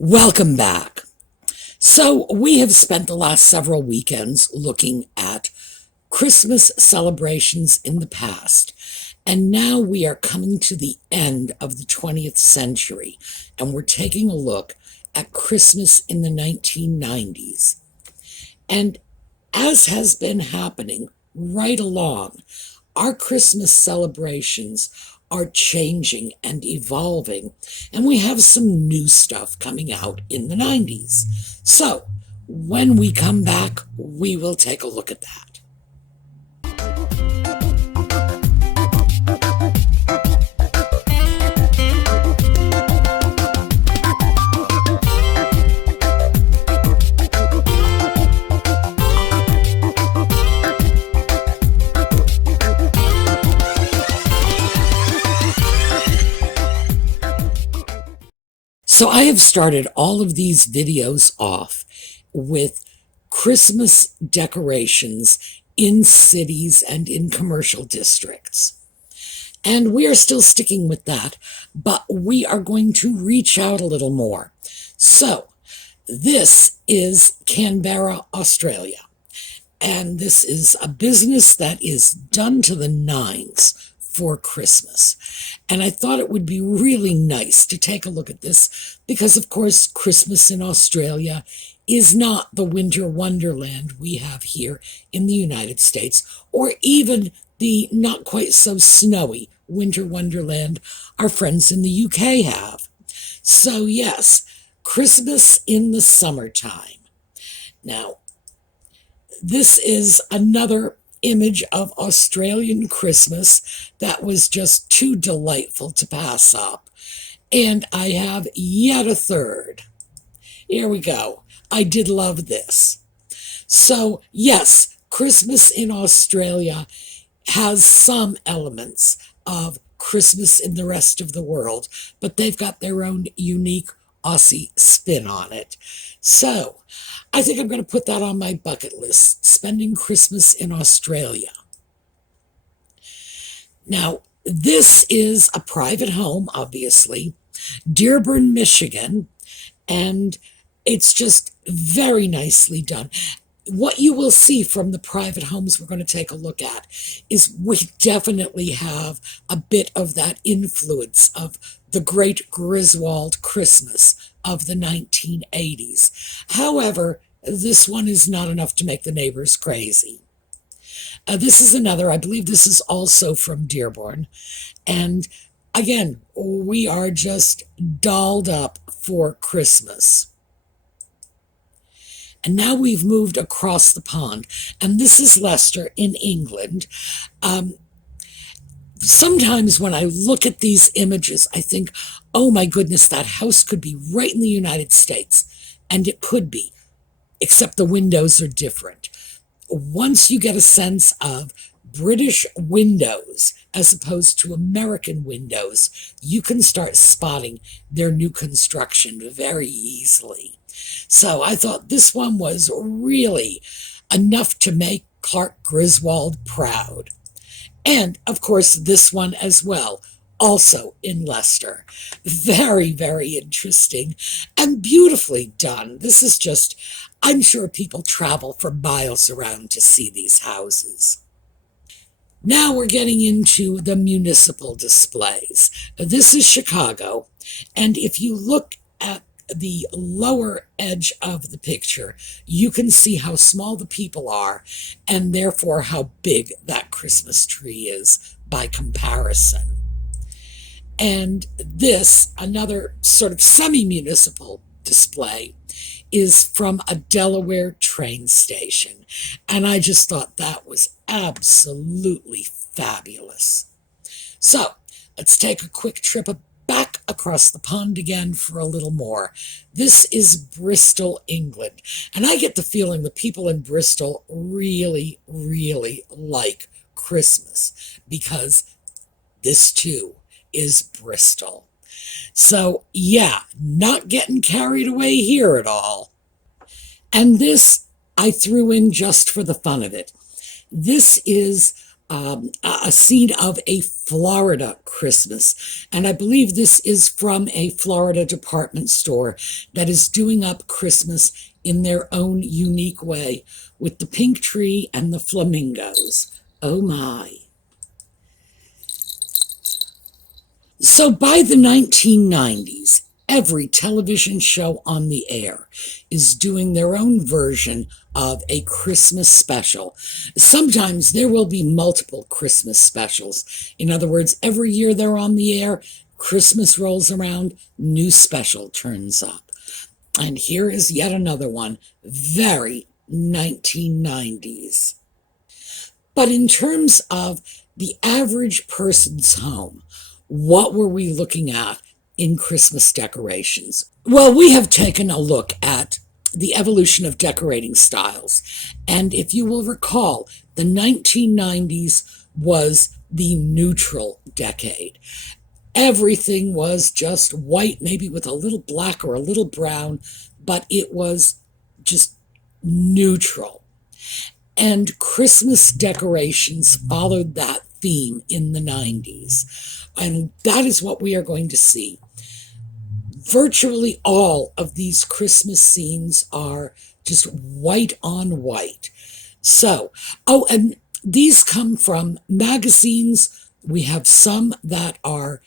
Welcome back. So we have spent the last several weekends looking at Christmas celebrations in the past, and now we are coming to the end of the 20th century, and we're taking a look at Christmas in the 1990s. And as has been happening right along, our Christmas celebrations are changing and evolving, and we have some new stuff coming out in the 90s. So, when we come back, we will take a look at that. So I have started all of these videos off with Christmas decorations in cities and in commercial districts. And we are still sticking with that, but we are going to reach out a little more. So this is Canberra, Australia. And this is a business that is done to the nines for Christmas. And I thought it would be really nice to take a look at this because, of course, Christmas in Australia is not the winter wonderland we have here in the United States, or even the not quite so snowy winter wonderland our friends in the UK have. So yes, Christmas in the summertime. Now, this is another image of Australian Christmas that was just too delightful to pass up. And I have yet a third. Here we go. I did love this. So yes, Christmas in Australia has some elements of Christmas in the rest of the world, but they've got their own unique Aussie spin on it. So I think I'm going to put that on my bucket list, spending Christmas in Australia. Now, this is a private home, obviously, Dearborn, Michigan, and it's just very nicely done. What you will see from the private homes we're going to take a look at is we definitely have a bit of that influence of the Great Griswold Christmas of the 1980s. However, this one is not enough to make the neighbors crazy. This is another, I believe this is also from Dearborn. And again, we are just dolled up for Christmas. And now we've moved across the pond, and this is Leicester in England. Sometimes when I look at these images, I think, oh my goodness, that house could be right in the United States. And it could be, except the windows are different. Once you get a sense of British windows as opposed to American windows, you can start spotting their new construction very easily. So I thought this one was really enough to make Clark Griswold proud. And, of course, this one as well, also in Leicester. Very, very interesting and beautifully done. This is just, I'm sure people travel for miles around to see these houses. Now we're getting into the municipal displays. This is Chicago, and if you look at the lower edge of the picture, you can see how small the people are and therefore how big that Christmas tree is by comparison. And this, another sort of semi-municipal display, is from a Delaware train station. And I just thought that was absolutely fabulous. So let's take a quick trip back across the pond again for a little more. This is Bristol, England. And I get the feeling the people in Bristol really, really like Christmas because this too is Bristol. So yeah, not getting carried away here at all. And this I threw in just for the fun of it. This is a scene of a Florida Christmas. And I believe this is from a Florida department store that is doing up Christmas in their own unique way with the pink tree and the flamingos. Oh my. So by the 1990s, every television show on the air is doing their own version of a Christmas special. Sometimes there will be multiple Christmas specials. In other words, every year they're on the air, Christmas rolls around, new special turns up. And here is yet another one, very 1990s. But in terms of the average person's home, what were we looking at in Christmas decorations? Well, we have taken a look at the evolution of decorating styles. And if you will recall, the 1990s was the neutral decade. Everything was just white, maybe with a little black or a little brown, but it was just neutral. And Christmas decorations followed that theme in the 90s. And that is what we are going to see. Virtually all of these Christmas scenes are just white on white. So, oh, and these come from magazines. We have some that are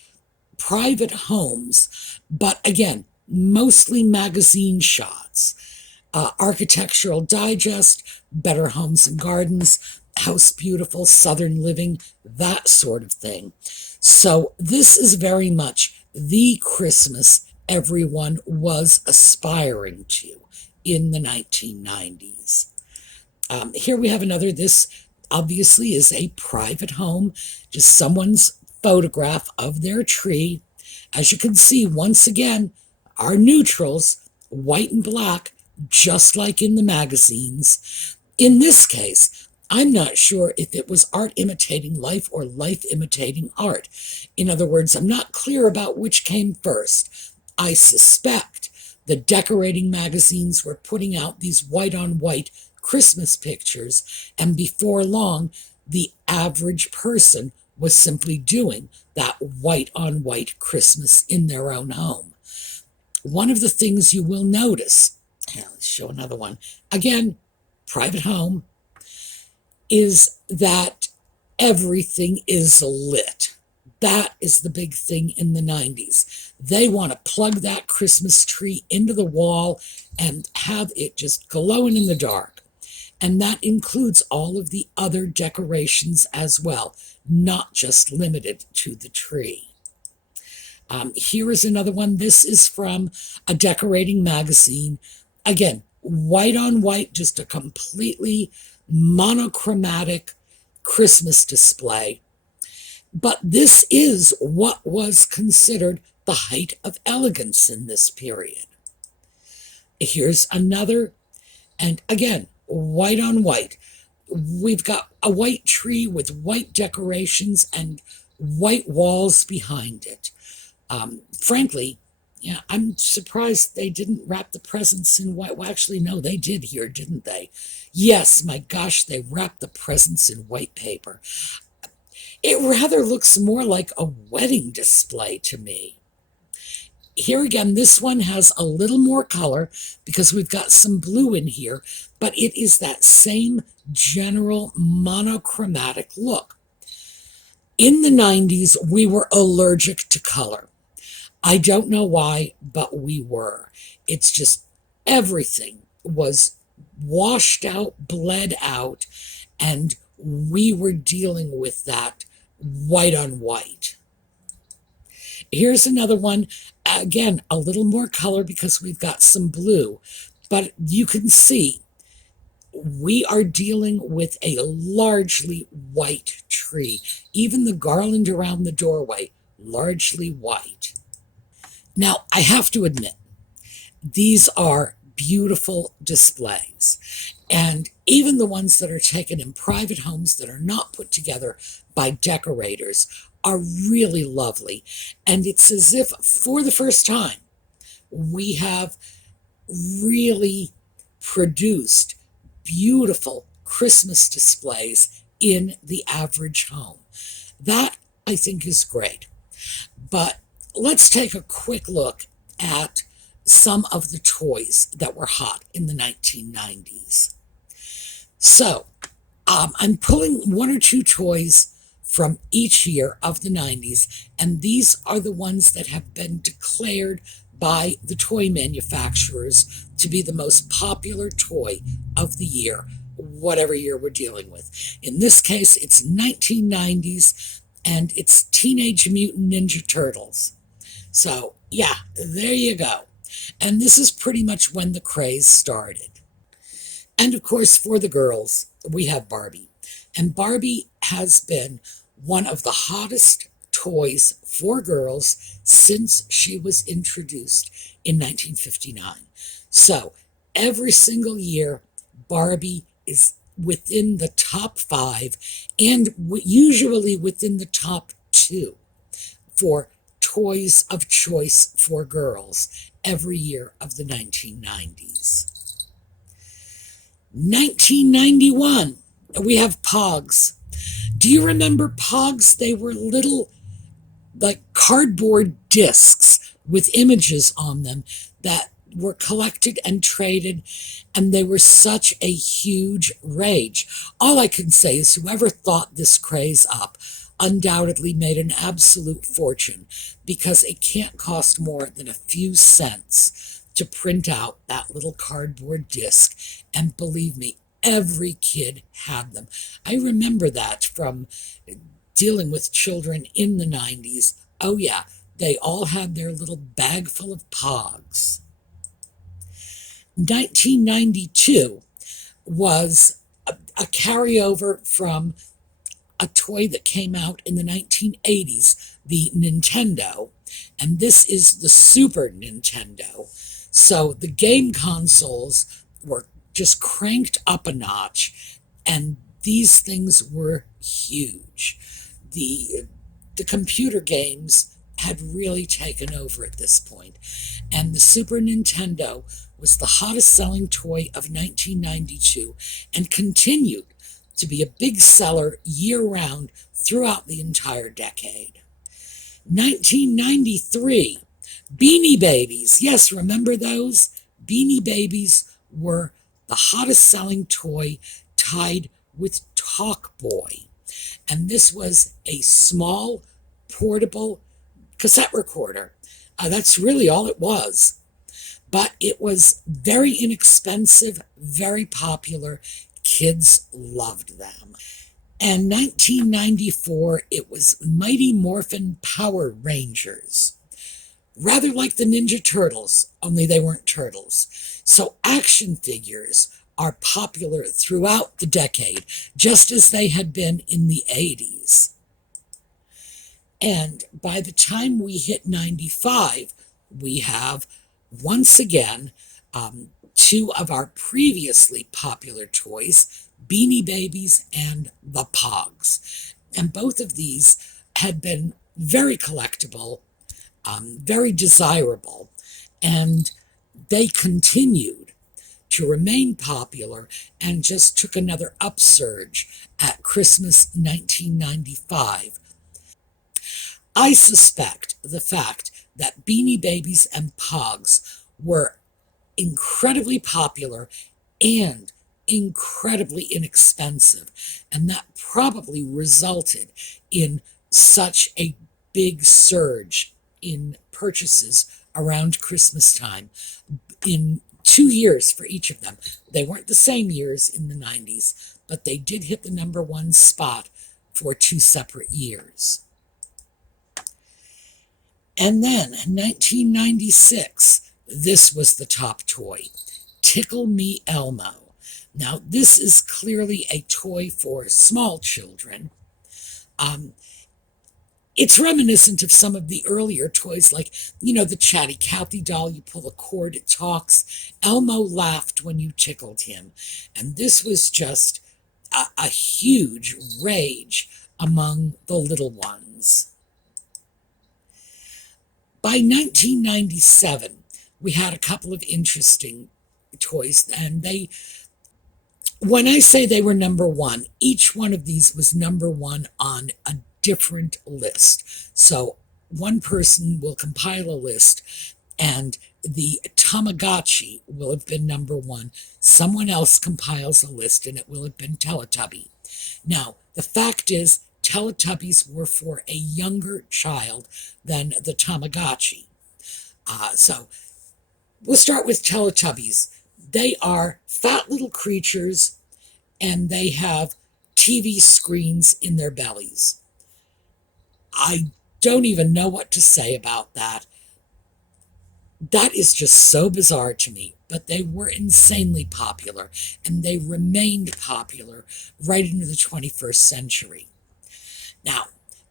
private homes, but again, mostly magazine shots. Architectural Digest, Better Homes and Gardens, House Beautiful, Southern Living, that sort of thing. So this is very much the Christmas everyone was aspiring to in the 1990s. Here we have another. This obviously is a private home, just someone's photograph of their tree. As you can see, once again, our neutrals, white and black, just like in the magazines. In this case, I'm not sure if it was art imitating life or life imitating art. In other words, I'm not clear about which came first. I suspect the decorating magazines were putting out these white on white Christmas pictures, and before long, the average person was simply doing that white on white Christmas in their own home. One of the things you will notice, let's show another one, again, private home, is that everything is lit. That is the big thing in the 90s. They want to plug that Christmas tree into the wall and have it just glowing in the dark. And that includes all of the other decorations as well, not just limited to the tree. Here is another one. This is from a decorating magazine. Again, white on white, just a completely monochromatic Christmas display. But this is what was considered the height of elegance in this period. Here's another, and again, white on white. We've got a white tree with white decorations and white walls behind it. Frankly, yeah, I'm surprised they didn't wrap the presents in white. Well, actually, no, they did here, didn't they? Yes, my gosh, they wrapped the presents in white paper. It rather looks more like a wedding display to me. Here again, this one has a little more color because we've got some blue in here, but it is that same general monochromatic look. In the 90s, we were allergic to color. I don't know why, but we were. It's just everything was washed out, bled out, and we were dealing with that white on white. Here's another one. Again, a little more color because we've got some blue, but you can see we are dealing with a largely white tree. Even the garland around the doorway, largely white. Now, I have to admit, these are beautiful displays. And even the ones that are taken in private homes that are not put together by decorators are really lovely. And it's as if, for the first time, we have really produced beautiful Christmas displays in the average home. That, I think, is great. But let's take a quick look at some of the toys that were hot in the 1990s. So, I'm pulling one or two toys from each year of the 90s, and these are the ones that have been declared by the toy manufacturers to be the most popular toy of the year, whatever year we're dealing with. In this case, it's 1990s, and it's Teenage Mutant Ninja Turtles. So, yeah, there you go. And this is pretty much when the craze started. And of course, for the girls, we have Barbie. And Barbie has been one of the hottest toys for girls since she was introduced in 1959. So every single year, Barbie is within the top 5 and usually within the top 2 for toys of choice for girls every year of the 1990s. 1991, we have Pogs. Do you remember Pogs? They were little, like, cardboard discs with images on them that were collected and traded, and they were such a huge rage. All I can say is whoever thought this craze up undoubtedly made an absolute fortune, because it can't cost more than a few cents to print out that little cardboard disc. And believe me, every kid had them. I remember that from dealing with children in the 90s. Oh yeah, they all had their little bag full of Pogs. 1992 was a carryover from a toy that came out in the 1980s, the Nintendo, and this is the Super Nintendo. So the game consoles were just cranked up a notch, and these things were huge. The computer games had really taken over at this point, and the Super Nintendo was the hottest selling toy of 1992 and continued to be a big seller year-round throughout the entire decade. 1993, Beanie Babies. Yes, remember those? Beanie Babies were the hottest selling toy, tied with Talk Boy. And this was a small, portable cassette recorder. That's really all it was. But it was very inexpensive, very popular. Kids loved them. And 1994, it was Mighty Morphin Power Rangers. Rather like the Ninja Turtles, only they weren't turtles. So action figures are popular throughout the decade, just as they had been in the 80s. And by the time we hit 95, we have, once again, two of our previously popular toys, Beanie Babies and the Pogs. And both of these had been very collectible, very desirable, and they continued to remain popular and just took another upsurge at Christmas 1995. I suspect the fact that Beanie Babies and Pogs were incredibly popular and incredibly inexpensive, and that probably resulted in such a big surge in purchases around Christmas time in 2 years for each of them. They weren't the same years in the 90s, but they did hit the #1 spot for 2 separate years. And then, 1996, this was the top toy, Tickle Me Elmo. Now, this is clearly a toy for small children. It's reminiscent of some of the earlier toys, like, the Chatty Cathy doll. You pull a cord, it talks. Elmo laughed when you tickled him. And this was just a huge rage among the little ones. By 1997, we had a couple of interesting toys, and When I say they were number one, each one of these was number one on a different list. So one person will compile a list and the Tamagotchi will have been number one. Someone else compiles a list and it will have been Teletubby. Now, the fact is, Teletubbies were for a younger child than the Tamagotchi. So we'll start with Teletubbies. They are fat little creatures and they have TV screens in their bellies. I don't even know what to say about that. That is just so bizarre to me, but they were insanely popular and they remained popular right into the 21st century. Now,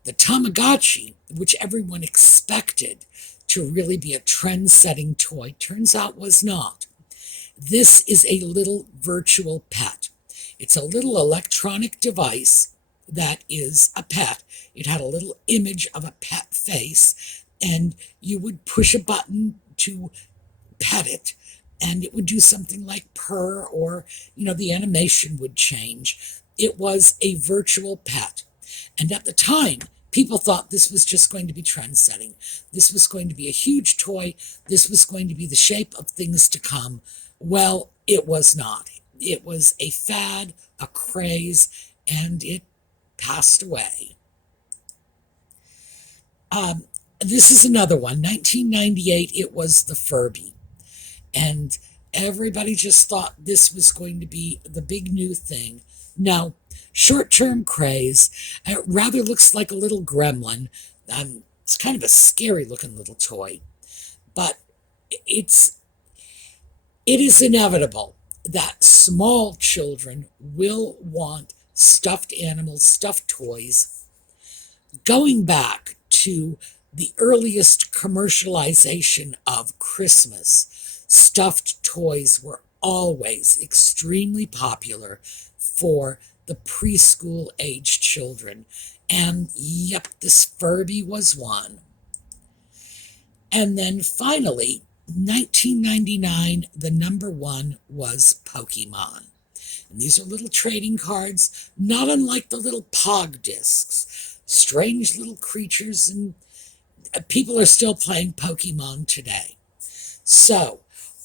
the Tamagotchi, which everyone expected to really be a trend-setting toy, turns out was not. This is a little virtual pet. It's a little electronic device that is a pet. It had a little image of a pet face, and you would push a button to pet it, and it would do something like purr, or, the animation would change. It was a virtual pet. And at the time, people thought this was just going to be trend-setting. This was going to be a huge toy. This was going to be the shape of things to come. Well, it was not. It was a fad, a craze, and it passed away. This is another one. 1998, it was the Furby. And everybody just thought this was going to be the big new thing. No, short-term craze. It rather looks like a little gremlin. It's kind of a scary-looking little toy. But it is inevitable that small children will want stuffed animals, stuffed toys. Going back to the earliest commercialization of Christmas, stuffed toys were always extremely popular for the preschool age children. And yep, this Furby was one. And then finally, 1999, the number one was Pokemon. And these are little trading cards, not unlike the little Pog discs. Strange little creatures, and people are still playing Pokemon today. So,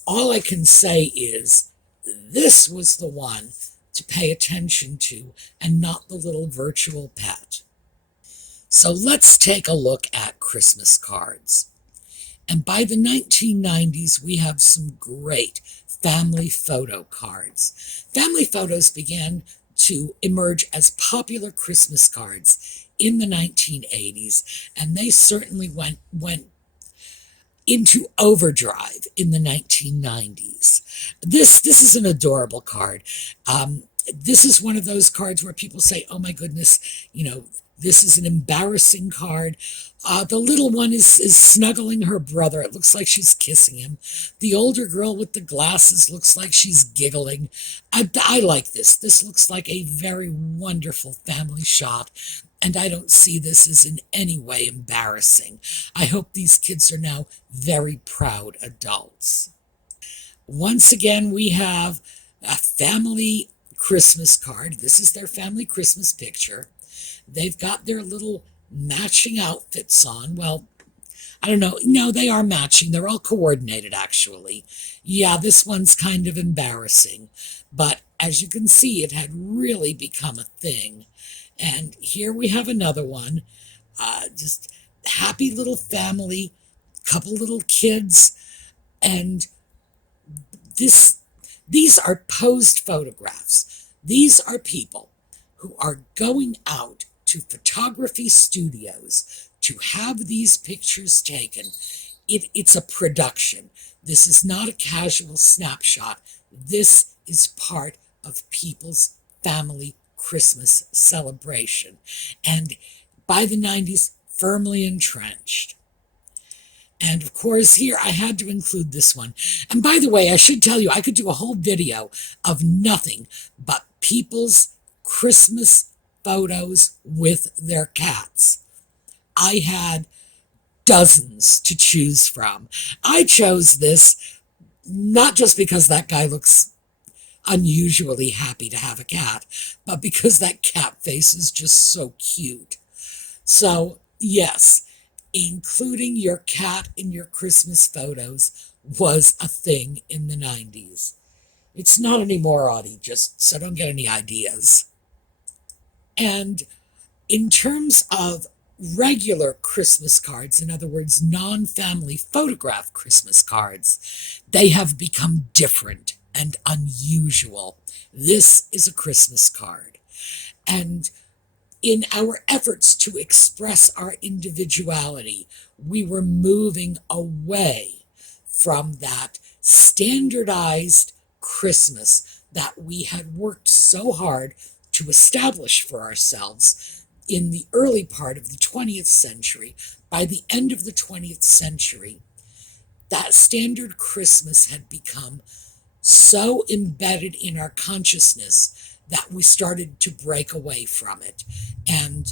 all I can say is, this was the one to pay attention to, and not the little virtual pet. So let's take a look at Christmas cards. And by the 1990s, we have some great family photo cards. Family photos began to emerge as popular Christmas cards in the 1980s, and they certainly went into overdrive in the 1990s. This is an adorable card. This is one of those cards where people say, oh my goodness, this is an embarrassing card. The little one is snuggling her brother. It looks like she's kissing him. The older girl with the glasses looks like she's giggling. I like this. This looks like a very wonderful family shot, and I don't see this as in any way embarrassing. I hope these kids are now very proud adults. Once again, we have a family Christmas card. This is their family Christmas picture. They've got their little matching outfits on. Well, I don't know. No, they are matching. They're all coordinated, actually. Yeah, this one's kind of embarrassing. But as you can see, it had really become a thing. And here we have another one. Just happy little family, couple little kids. And these are posed photographs. These are people who are going out to photography studios to have these pictures taken. It's a production. This is not a casual snapshot. This is part of people's family Christmas celebration. And by the 90s, firmly entrenched. And of course, here I had to include this one. And by the way, I should tell you, I could do a whole video of nothing but people's Christmas photos with their cats. I had dozens to choose from. I chose this not just because that guy looks unusually happy to have a cat, but because that cat face is just so cute. So, yes, including your cat in your Christmas photos was a thing in the 90s. It's not anymore, Audie, just so don't get any ideas. And in terms of regular Christmas cards, in other words, non family photograph Christmas cards, they have become different and unusual. This is a Christmas card. And in our efforts to express our individuality, we were moving away from that standardized Christmas that we had worked so hard to establish for ourselves in the early part of the 20th century. By the end of the 20th century, that standard Christmas had become so embedded in our consciousness that we started to break away from it. And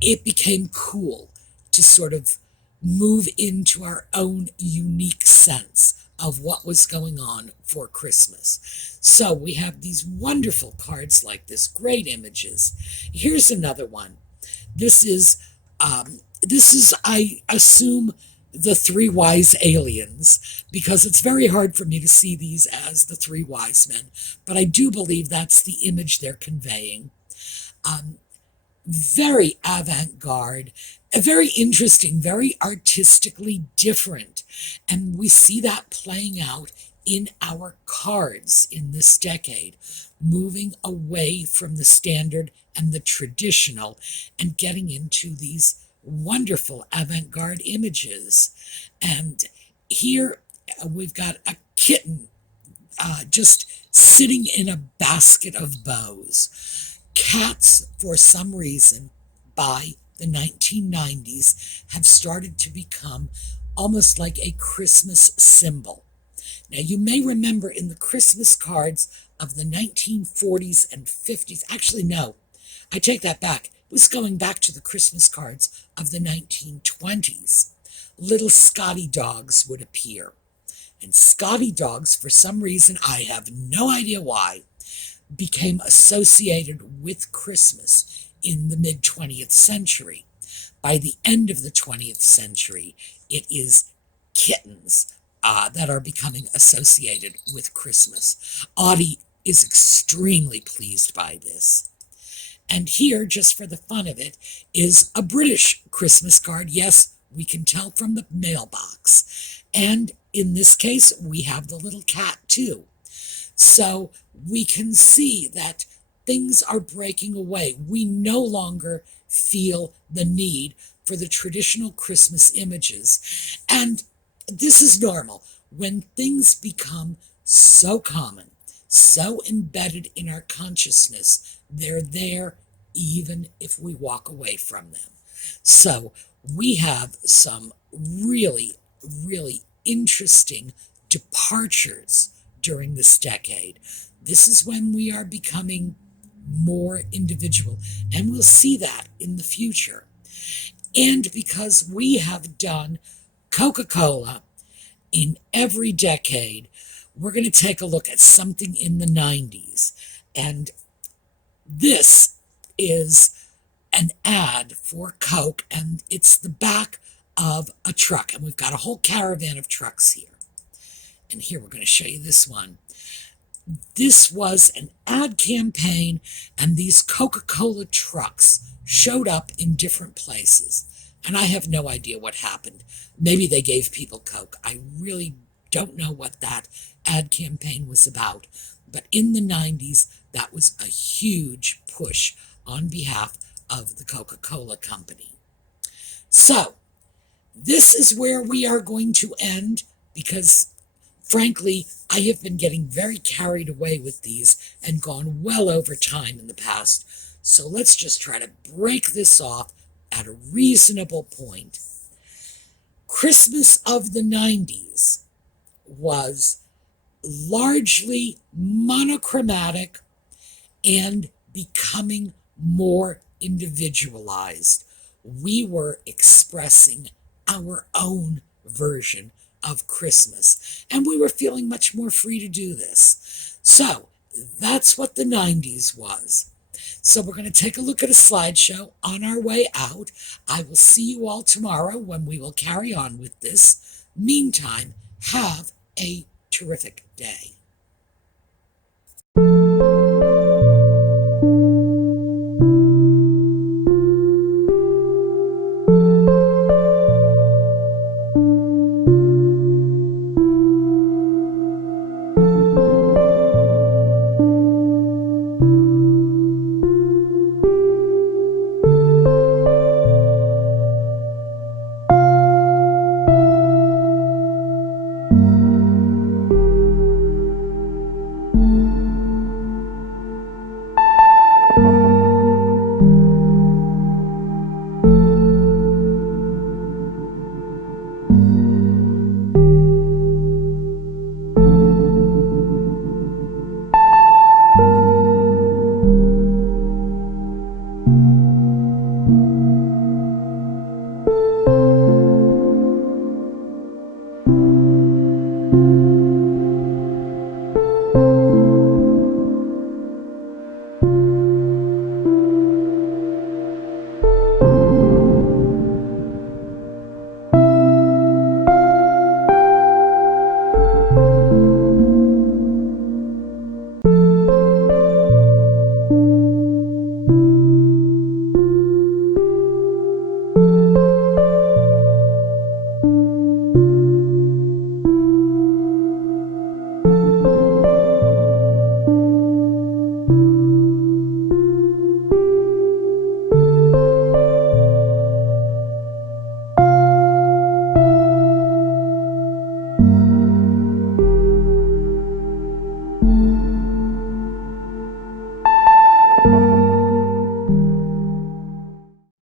it became cool to sort of move into our own unique sense of what was going on for Christmas. So we have these wonderful cards like this, great images. Here's another one. This is, I assume, the three wise aliens, because it's very hard for me to see these as the three wise men, but I do believe that's the image they're conveying. Very avant-garde, very interesting, very artistically different, and we see that playing out in our cards in this decade, moving away from the standard and the traditional and getting into these wonderful avant-garde images. And here we've got a kitten just sitting in a basket of bows. Cats, for some reason, by the 1990s, have started to become almost like a Christmas symbol. Now, you may remember in the Christmas cards of the 1940s and 50s, actually, no, I take that back. It was going back to the Christmas cards of the 1920s. Little Scotty dogs would appear. And Scotty dogs, for some reason, I have no idea why, became associated with Christmas in the mid-20th century. By the end of the 20th century, it is kittens that are becoming associated with Christmas. Audie is extremely pleased by this. And here, just for the fun of it, is a British Christmas card. Yes, we can tell from the mailbox. And in this case, we have the little cat too. So we can see that things are breaking away. We no longer feel the need for the traditional Christmas images. And this is normal. When things become so common, so embedded in our consciousness, they're there even if we walk away from them. So we have some really, really interesting departures during this decade. This is when we are becoming more individual, and we'll see that in the future. And because we have done Coca-Cola in every decade, we're going to take a look at something in the 90s. And this is an ad for Coke, and it's the back of a truck. And we've got a whole caravan of trucks here. And here we're going to show you this one. This was an ad campaign, and these Coca-Cola trucks showed up in different places. And I have no idea what happened. Maybe they gave people Coke. I really don't know what that ad campaign was about. But in the 90s, that was a huge push on behalf of the Coca-Cola company. So, this is where we are going to end because, frankly, I have been getting very carried away with these and gone well over time in the past. So let's just try to break this off at a reasonable point. Christmas of the 90s was largely monochromatic and becoming more individualized. We were expressing our own version of Christmas, and we were feeling much more free to do this. So, That's what the 90s was. So we're going to take a look at a slideshow on our way out. I will see you all tomorrow when we will carry on with this. Meantime, have a terrific day.